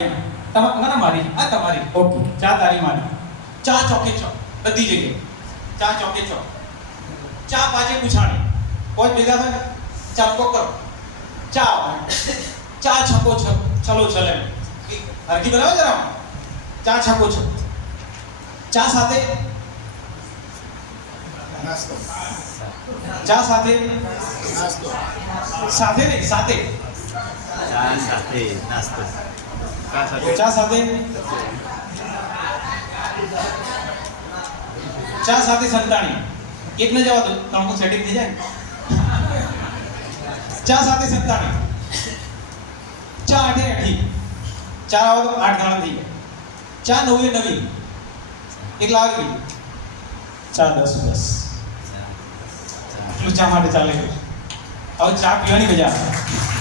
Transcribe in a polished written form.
ના મારી આ તમારી ઓકે ચા તારી મારી ચા ચોકે ચો બધી જગ્યાએ ચા ચોકે ચો ચા પાછે પૂછાણી કોઈ ભેગા થાય ચા કો કરો ચા ચા છકો ચલો ચલે હરકી બનાવો જરા ચા છકો છો ચા સાથે નાસ્તો ચા સાથે નાસ્તો સાથે નહીં સાથે ચા સાથે નાસ્તો ચા સાથે ચા સાથે સંતાણી એક ને જવા દો તમને સેટિંગ થઈ જાય ચા સાથે સંતાણી ચા આઠે આઠી ચાર આવો તો 8 ગણા થઈ જાય ચા નવે નવી એક લાવી ગઈ ચા 10 એટલું ચા માટે ચાલે હવે ચા પીવાની મજા આવે